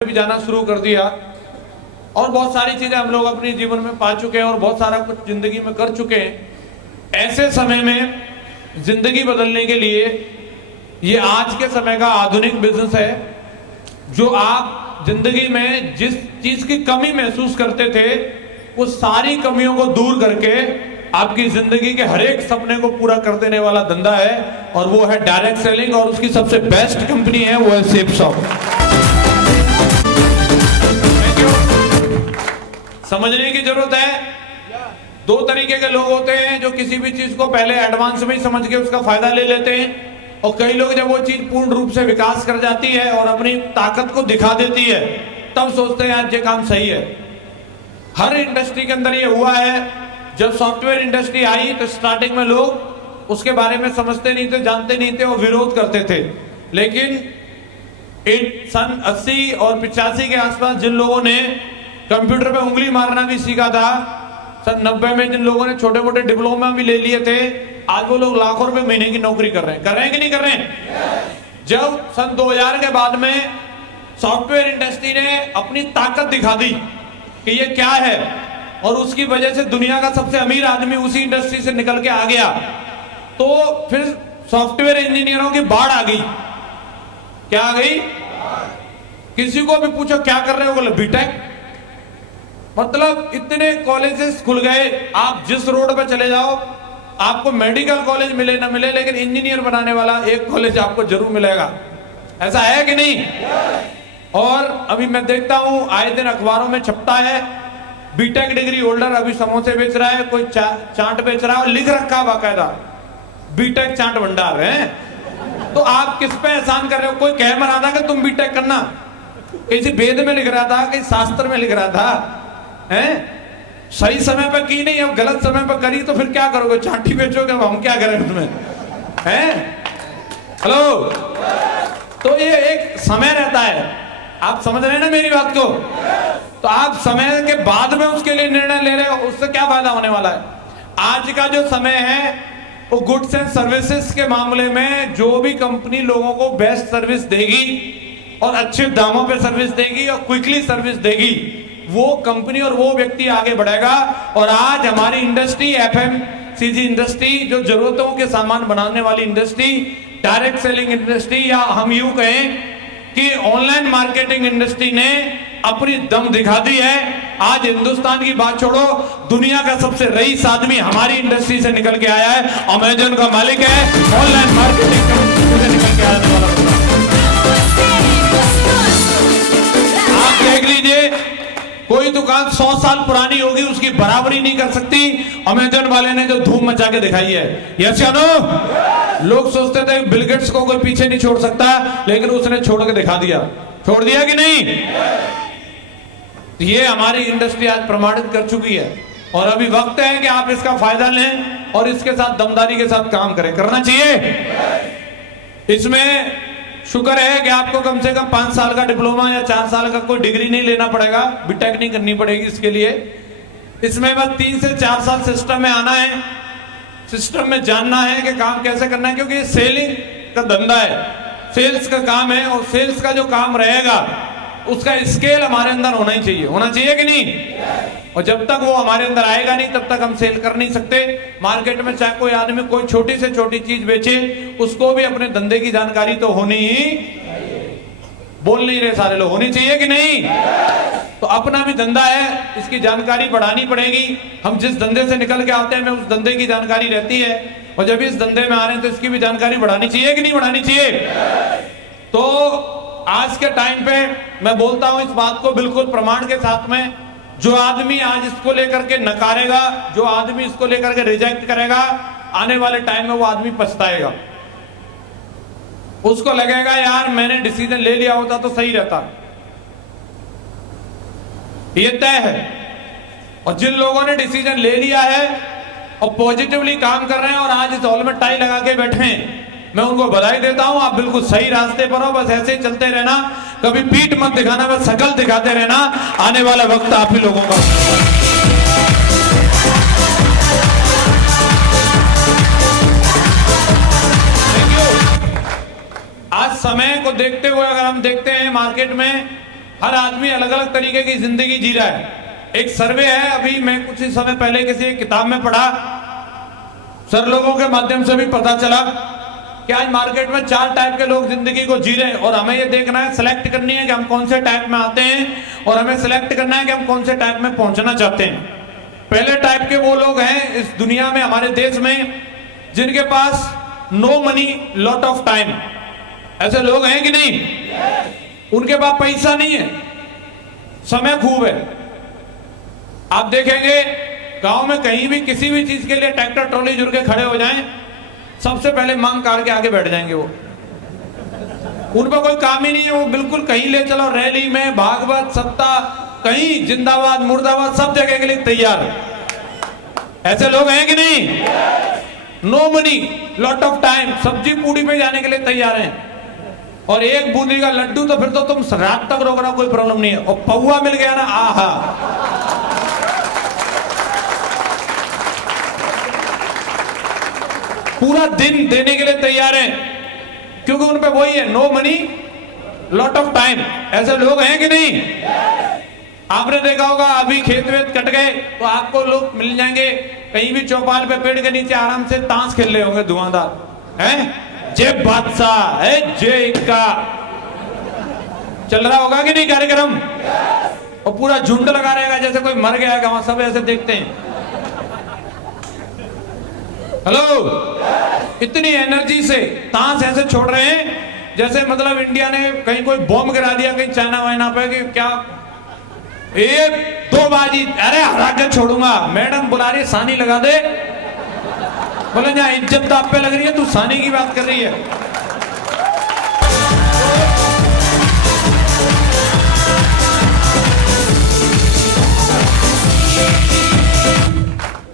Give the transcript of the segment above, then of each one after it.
भी जाना शुरू कर दिया और बहुत सारी चीजें हम लोग अपने जीवन में पा चुके हैं और बहुत सारा कुछ जिंदगी में कर चुके हैं। ऐसे समय में जिंदगी बदलने के लिए ये आज के समय का आधुनिक बिजनेस है, जो आप जिंदगी में जिस चीज की कमी महसूस करते थे वो सारी कमियों को दूर करके आपकी जिंदगी के हर एक सपने को पूरा कर देने वाला धंधा है, और वो है डायरेक्ट सेलिंग। और उसकी सबसे बेस्ट कंपनी है वो है सेपसॉफ्ट। समझने की जरूरत है। दो तरीके के लोग होते हैं जो किसी भी चीज को पहले एडवांस में ही समझ के उसका फायदा ले लेते हैं, और कई लोग जब वो चीज पूर्ण रूप से विकास कर जाती है और अपनी ताकत को दिखा देती है तब सोचते हैं आज ये काम सही है। हर इंडस्ट्री के अंदर ये हुआ है। जब सॉफ्टवेयर इंडस्ट्री आई तो स्टार्टिंग में लोग उसके बारे में समझते नहीं थे, जानते नहीं थे और विरोध करते थे। लेकिन सन 80 और 85 के आसपास जिन लोगों ने कंप्यूटर पे उंगली मारना भी सीखा था, सन 90 में जिन लोगों ने छोटे मोटे डिप्लोमा भी ले लिए थे, आज वो लोग लाखों रुपए महीने की नौकरी कर रहे हैं कि नहीं कर रहे हैं? जब सन 2000 के बाद में सॉफ्टवेयर इंडस्ट्री ने अपनी ताकत दिखा दी कि ये क्या है, और उसकी वजह से दुनिया का सबसे अमीर आदमी उसी इंडस्ट्री से निकल के आ गया, तो फिर सॉफ्टवेयर इंजीनियरों की बाढ़ आ गई। क्या आ गई? किसी को भी पूछो क्या कर रहे हो, बोले बीटेक। मतलब इतने कॉलेजेस खुल गए, आप जिस रोड पे चले जाओ आपको मेडिकल कॉलेज मिले ना मिले, लेकिन इंजीनियर बनाने वाला एक कॉलेज आपको जरूर मिलेगा। ऐसा है कि नहीं? और अभी मैं देखता हूं आए दिन अखबारों में छपता है, बीटेक डिग्री होल्डर अभी समोसे बेच रहा है, कोई चाट बेच रहा है और लिख रखा बाकायदा बीटेक चाट भंडार है। तो आप किस पे एहसान कर रहे हो? कोई कह मरा था कि तुम बीटेक करना, किसी वेद में लिख रहा था, कहीं शास्त्र में लिख रहा था, हैं? सही समय पर की नहीं, अब गलत समय पर करी तो फिर क्या करोगे? चाटी बेचोगे? अब हम क्या करें उसमें, हैं? हेलो, तो ये एक समय रहता है, आप समझ रहे हैं ना मेरी बात को? तो आप समय के बाद में उसके लिए निर्णय ले रहे हो, उससे क्या फायदा होने वाला है? आज का जो समय है वो गुड्स एंड सर्विसेज के मामले में जो भी कंपनी लोगों को बेस्ट सर्विस देगी और अच्छे दामों पे सर्विस देगी और क्विकली सर्विस देगी, वो कंपनी और वो व्यक्ति आगे बढ़ेगा। और आज हमारी इंडस्ट्री, एफएमसीजी इंडस्ट्री, जो जरूरतों के सामान बनाने वाली इंडस्ट्री, डायरेक्ट सेलिंग इंडस्ट्री, या हम यूं कहें कि ऑनलाइन मार्केटिंग इंडस्ट्री ने अपनी दम दिखा दी है। आज हिंदुस्तान की बात छोड़ो, दुनिया का सबसे रईस आदमी हमारी इंडस्ट्री से निकल के आया है, अमेजन का मालिक है, ऑनलाइन मार्केटिंग से निकल के आने वाला बंदा। आप देख लीजिए, कोई दुकान 100 साल पुरानी होगी उसकी बराबरी नहीं कर सकती अमेजन वाले ने जो धूम मचा के दिखाई है। यस या नो? लोग सोचते थे बिल गेट्स को कोई पीछे नहीं छोड़ सकता, लेकिन उसने छोड़ के दिखा दिया। छोड़ दिया कि नहीं? ये हमारी इंडस्ट्री आज प्रमाणित कर चुकी है, और अभी वक्त है कि आप इसका फायदा लें और इसके साथ दमदारी के साथ काम करें। करना चाहिए। इसमें शुक्र है कि आपको कम से कम 5 साल का डिप्लोमा या 4 साल का कोई डिग्री नहीं लेना पड़ेगा, बीटेक नहीं करनी पड़ेगी इसके लिए। इसमें बस 3 से 4 साल सिस्टम में आना है, सिस्टम में जानना है कि काम कैसे करना है, क्योंकि ये सेलिंग का धंधा है, सेल्स का काम है, और सेल्स का जो काम रहेगा उसका स्केल हमारे अंदर होना ही चाहिए। होना चाहिए कि नहीं? और जब तक वो हमारे अंदर आएगा नहीं तब तक हम सेल कर नहीं सकते। मार्केट में चाहे कोई आदमी कोई छोटी से छोटी चीज बेचे, उसको भी अपने धंधे की जानकारी तो होनी ही, बोल नहीं रहे सारे लोग, होनी चाहिए कि नहीं? तो अपना भी धंधा है, इसकी जानकारी बढ़ानी पड़ेगी। हम जिस धंधे से निकल के आते हैं हमें उस धंधे की जानकारी रहती है, और जब इस धंधे में आ रहे हैं तो इसकी भी जानकारी बढ़ानी चाहिए कि नहीं बढ़ानी चाहिए? तो आज के टाइम पे मैं बोलता हूं इस बात को बिल्कुल प्रमाण के साथ में, जो आदमी आज इसको लेकर के नकारेगा, जो आदमी इसको लेकर के रिजेक्ट करेगा, आने वाले टाइम में वो आदमी पछताएगा। उसको लगेगा यार मैंने डिसीजन ले लिया होता तो सही रहता। ये तय है। और जिन लोगों ने डिसीजन ले लिया है और पॉजिटिवली काम कर रहे हैं और आज इस हॉल में टाई लगा के बैठे हैं, मैं उनको बधाई देता हूं। आप बिल्कुल सही रास्ते पर हो, बस ऐसे ही चलते रहना, कभी पीठ मत दिखाना, बस शकल दिखाते रहना। आने वाला वक्त आप ही लोगों का। आज समय को देखते हुए अगर हम देखते हैं मार्केट में हर आदमी अलग अलग तरीके की जिंदगी जी रहा है। एक सर्वे है, अभी मैं कुछ ही समय पहले किसी एक किताब में पढ़ा, सर लोगों के माध्यम से भी पता चला कि आज मार्केट में 4 टाइप के लोग जिंदगी को जी रहे हैं और हमें ये देखना है, सेलेक्ट करनी है कि हम कौन से टाइप में आते हैं और हमें सेलेक्ट करना है कि हम कौन से टाइप में पहुंचना चाहते हैं। पहले टाइप के वो लोग हैं इस दुनिया में, हमारे देश में, जिनके पास no money lot of time. ऐसे लोग हैं कि नहीं? उनके पास पैसा नहीं है, समय खूब है। आप देखेंगे गांव में कहीं भी किसी भी चीज के लिए ट्रैक्टर ट्रॉली जुड़ के खड़े हो जाएं, सबसे पहले मांग कार के आगे बैठ जाएंगे। वो उन पर कोई काम ही नहीं है, वो बिल्कुल कहीं ले चलो, रैली में, भागवत, सत्ता, कहीं जिंदाबाद मुर्दाबाद, सब जगह के लिए तैयार। ऐसे लोग हैं कि नहीं? No money lot of time, सब्जी पूड़ी पे जाने के लिए तैयार हैं। और एक बूंदी का लड्डू तो फिर तो तुम रात तक रोकना, कोई प्रॉब्लम नहीं है। और पौवा मिल गया ना, आहा, पूरा दिन देने के लिए तैयार हैं, क्योंकि उन पे वही है, no money lot of time. ऐसे लोग हैं कि नहीं? आपने देखा होगा अभी खेत वेत कट गए तो आपको लोग मिल जाएंगे कहीं भी चौपाल पे पेड़ के नीचे आराम से ताश खेल रहे होंगे धुआंधार, हैं? जय बादशाह है, जय का चल रहा होगा कि नहीं कार्यक्रम? और पूरा झुंड लगा रहेगा जैसे कोई मर गया है, वहां सब ऐसे देखते हैं। हेलो, इतनी एनर्जी से ताश ऐसे छोड़ रहे हैं जैसे मतलब इंडिया ने कहीं कोई बॉम्ब गिरा दिया कहीं चाइना वाइना पे, कि क्या 1-2 बाजी, अरे हरा के छोड़ूंगा। मैडम बुला रही है, सानी लगा दे। बोले जहां इज्जत आप पे लग रही है, तू सानी की बात कर रही है।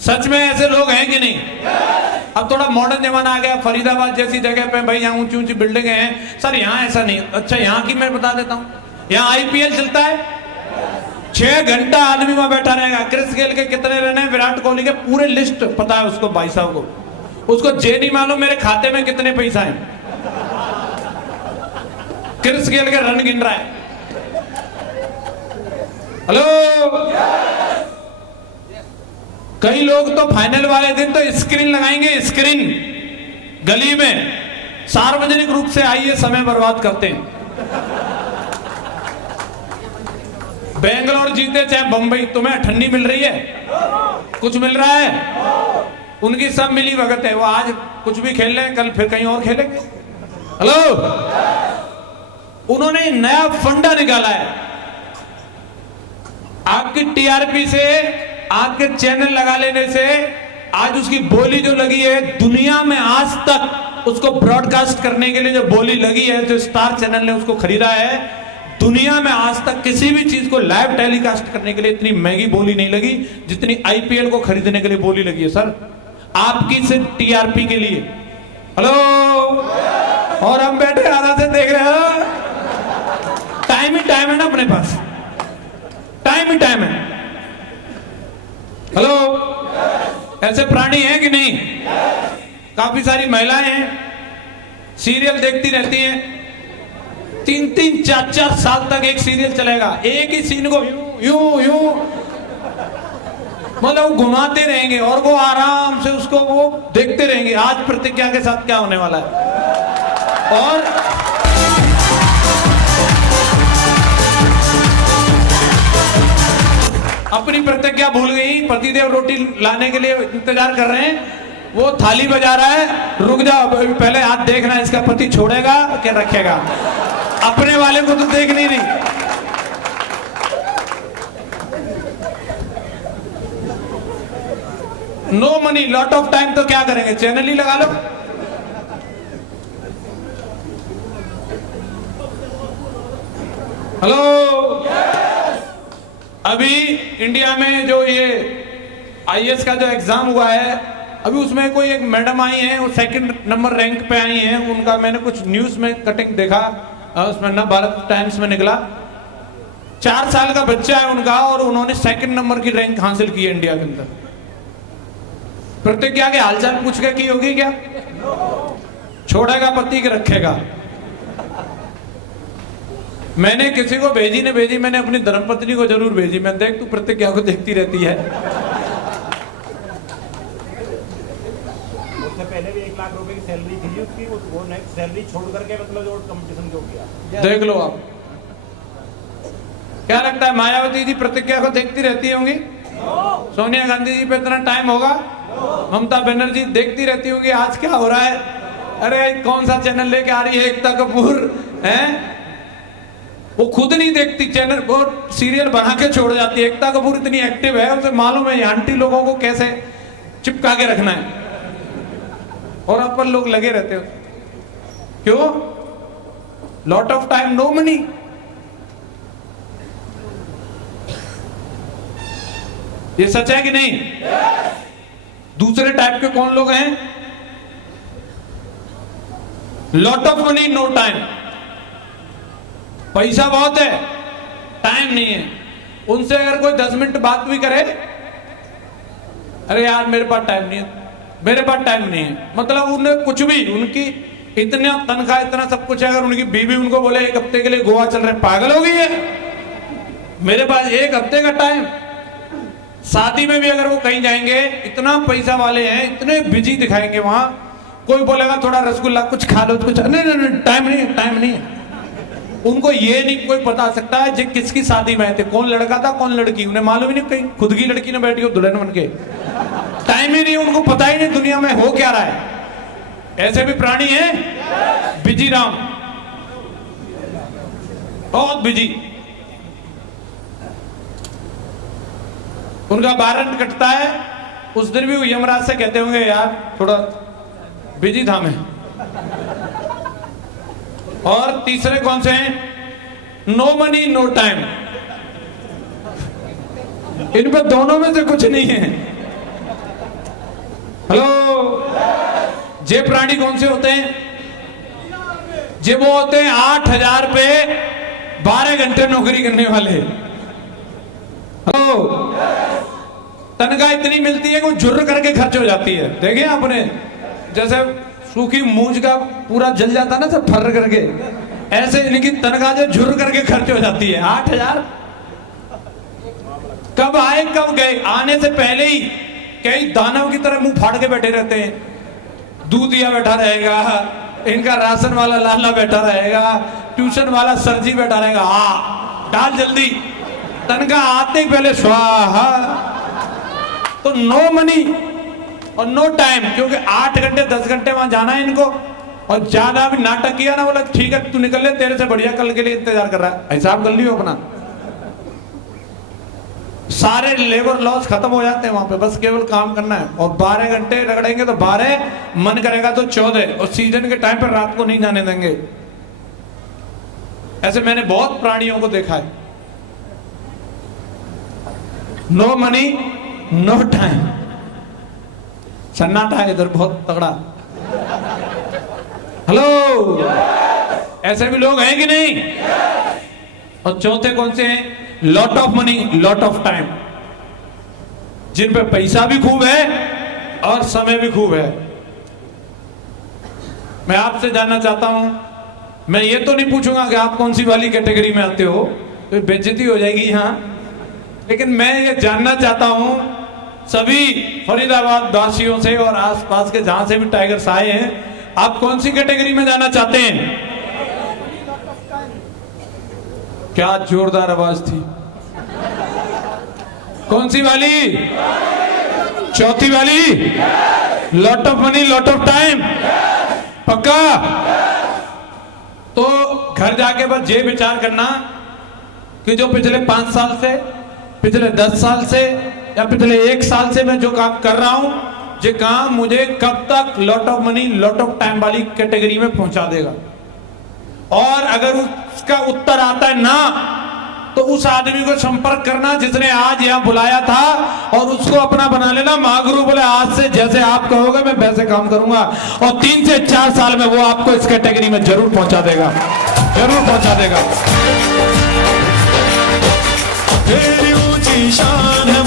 सच में ऐसे लोग हैं कि नहीं? अब थोड़ा मॉडर्न जमाना आ गया, फरीदाबाद जैसी जगह पे भाई यहाँ ऊंची ऊंची बिल्डिंगें हैं। सर यहाँ ऐसा नहीं। अच्छा, यहाँ की मैं बता देता हूँ, यहाँ IPL चलता है, 6 घंटा आदमी वहां बैठा रहेगा। क्रिस गेल के कितने रन है, विराट कोहली के पूरे लिस्ट पता है उसको, भाई साहब को। उसको ये नहीं मालूम मेरे खाते में कितने पैसा है। क्रिस गेल के रन गिन रहा है। हेलो, कई लोग तो फाइनल वाले दिन तो स्क्रीन लगाएंगे, स्क्रीन गली में, सार्वजनिक रूप से आइए समय बर्बाद करते हैं। बेंगलोर जीते चाहे बंबई, तुम्हें ठंडी मिल रही है, कुछ मिल रहा है? उनकी सब मिली भगत है। वो आज कुछ भी खेल रहे, कल फिर कहीं और खेलेंगे। हेलो, उन्होंने नया फंडा निकाला है। आपकी TRP से, आपके चैनल लगा लेने से, आज उसकी बोली जो लगी है दुनिया में आज तक उसको ब्रॉडकास्ट करने के लिए जो बोली लगी है, जो स्टार चैनल ने उसको खरीदा है, दुनिया में आज तक किसी भी चीज को लाइव टेलीकास्ट करने के लिए इतनी महंगी बोली नहीं लगी जितनी IPL को खरीदने के लिए बोली लगी है सर, आपकी सिर्फ TRP के लिए। हेलो, और हम बैठे आराम से देख रहे हो। टाइम ही टाइम है ना अपने पास, टाइम ही टाइम है। हेलो, ऐसे प्राणी हैं कि नहीं? काफी सारी महिलाएं हैं, सीरियल देखती रहती हैं, 3-3, 4-4 साल तक एक सीरियल चलेगा, एक ही सीन को यूं यूं मतलब घुमाते रहेंगे और वो आराम से उसको वो देखते रहेंगे। आज प्रतिज्ञा के साथ क्या होने वाला है। और अपनी प्रतिज्ञा भूल गई, पतिदेव रोटी लाने के लिए इंतजार कर रहे हैं, वो थाली बजा रहा है, रुक जाओ पहले हाथ देखना इसका पति छोड़ेगा क्या रखेगा। अपने वाले को तो देख नहीं रही। No money lot of time, तो क्या करेंगे, चैनल ही लगा लो। हेलो, अभी इंडिया में जो ये IAS का जो एग्जाम हुआ है, अभी उसमें कोई एक मैडम आई है, वो 2nd नंबर रैंक पे आई हैं। उनका मैंने कुछ न्यूज में कटिंग देखा, उसमें ना भारत टाइम्स में निकला। 4 साल का बच्चा है उनका और उन्होंने 2nd नंबर की रैंक हासिल की है इंडिया के अंदर। प्रतिज्ञा के हालचाल पूछ के की होगी क्या? छोड़ेगा पति के रखेगा। मैंने किसी को भेजी ने भेजी, मैंने अपनी धर्मपत्नी को जरूर भेजी। मैं देख तू प्रतिज्ञा को देखती रहती है। उससे पहले भी 1 लाख रुपए की सैलरी थी उसकी, वो नेक्स्ट सैलरी छोड़ करके मतलब जो कंपटीशन जो किया। देख लो आप, क्या लगता है मायावती जी प्रतिज्ञा को देखती रहती होंगी? सोनिया गांधी जी पे इतना टाइम होगा? ममता बनर्जी देखती रहती होंगी आज क्या हो रहा है? अरे कौन सा चैनल लेके आ रही है एकता कपूर है, वो खुद नहीं देखती चैनल, वो सीरियल बना के छोड़ जाती है। एकता कपूर इतनी एक्टिव है, उसे मालूम है आंटी लोगों को कैसे चिपका के रखना है, और अपन लोग लगे रहते हो। क्यों? Lot of time, no money. ये सच है कि नहीं? दूसरे टाइप के कौन लोग हैं? Lot of money, no time. पैसा बहुत है, टाइम नहीं है। उनसे अगर कोई 10 मिनट बात भी करे, अरे यार मेरे पास टाइम नहीं है, मेरे पास टाइम नहीं है। मतलब उन्हें कुछ भी, उनकी इतना तनख्वाह, इतना सब कुछ है, अगर उनकी बीवी उनको बोले 1 हफ्ते के लिए गोवा चल रहे, पागल हो गई है, मेरे पास 1 हफ्ते का टाइम। शादी में भी अगर वो कहीं जाएंगे, इतना पैसा वाले हैं, इतने बिजी दिखाएंगे वहां, कोई बोलेगा थोड़ा रसगुल्ला कुछ खा लो, कुछ नहीं, टाइम नहीं है, टाइम नहीं है। उनको ये नहीं कोई बता सकता है किसकी शादी में थे, कौन लड़का था कौन लड़की, उन्हें मालूम ही नहीं, कहीं खुद की लड़की ने बैठी हो दुल्हन बन के, टाइम ही नहीं, उनको पता ही नहीं दुनिया में हो क्या रहा है। ऐसे भी प्राणी हैं बिजी राम, बहुत बिजी। उनका 12 कटता है, उस दिन भी वो यमराज से कहते होंगे यार थोड़ा बिजी था मैं। और तीसरे कौन से हैं? No money no time. इन पर दोनों में से कुछ नहीं है। हेलो, जे प्राणी कौन से होते हैं? जे वो होते हैं 8,000 पे 12 घंटे नौकरी करने वाले। हेलो, तनख्वाह इतनी मिलती है कि वो झुर्र करके खर्च हो जाती है। देखे आपने, जैसे सूखी मूंज का पूरा जल जाता ना सब फर करके, ऐसे इनकी तनख्वाह जो झुर्र करके खर्च हो जाती है। 8,000 कब आए कब गए, आने से पहले ही कई दानव की तरह मुंह फाड़ के बैठे रहते हैं। दूधिया बैठा रहेगा, इनका राशन वाला लाला बैठा रहेगा, ट्यूशन वाला सरजी बैठा रहेगा, हाँ डाल जल्दी, तनख्वाह आते ही पहले स्वाहा। तो नो मनी और नो टाइम, क्योंकि 8 घंटे 10 घंटे वहां जाना है इनको, और ज्यादा भी नाटक किया ना, बोला ठीक है तू निकल ले, तेरे से बढ़िया कल के लिए इंतजार कर रहा है, हिसाब कर लियो अपना। सारे लेबर लॉस खत्म हो जाते हैं वहां पे, बस केवल काम करना है। और 12 घंटे रगड़ेंगे तो 12, मन करेगा तो 14, और सीजन के टाइम पर रात को नहीं जाने देंगे। ऐसे मैंने बहुत प्राणियों को देखा है। No money no time. सन्नाटा है इधर बहुत तगड़ा। हेलो, ऐसे भी लोग हैं कि नहीं? और चौथे कौन से हैं? Lot of money lot of time, जिन पे पैसा भी खूब है और समय भी खूब है। मैं आपसे जानना चाहता हूं, मैं ये तो नहीं पूछूंगा कि आप कौन सी वाली कैटेगरी में आते हो, तो बेइज्जती हो जाएगी यहां, लेकिन मैं ये जानना चाहता हूं सभी फरीदाबाद वासियों से और आसपास के जहां से भी टाइगर्स आए हैं, आप कौन सी कैटेगरी में जाना चाहते हैं? क्या जोरदार आवाज थी। कौन सी वाली? चौथी वाली? Lot of money lot of time, पक्का? तो घर जाके बस ये विचार करना कि जो पिछले 5 साल से, पिछले 10 साल से या पिछले 1 साल से मैं जो काम कर रहा हूं, ये काम मुझे कब तक lot of money lot of time वाली कैटेगरी में पहुंचा देगा। और अगर उसका उत्तर आता है ना, तो उस आदमी को संपर्क करना जिसने आज यहां बुलाया था, और उसको अपना बना लेना महागुरु। बोले आज से जैसे आप कहोगे मैं वैसे काम करूंगा, और 3 से 4 साल में वो आपको इस कैटेगरी में जरूर पहुंचा देगा, जरूर पहुंचा देगा। तेरी ऊंची शान है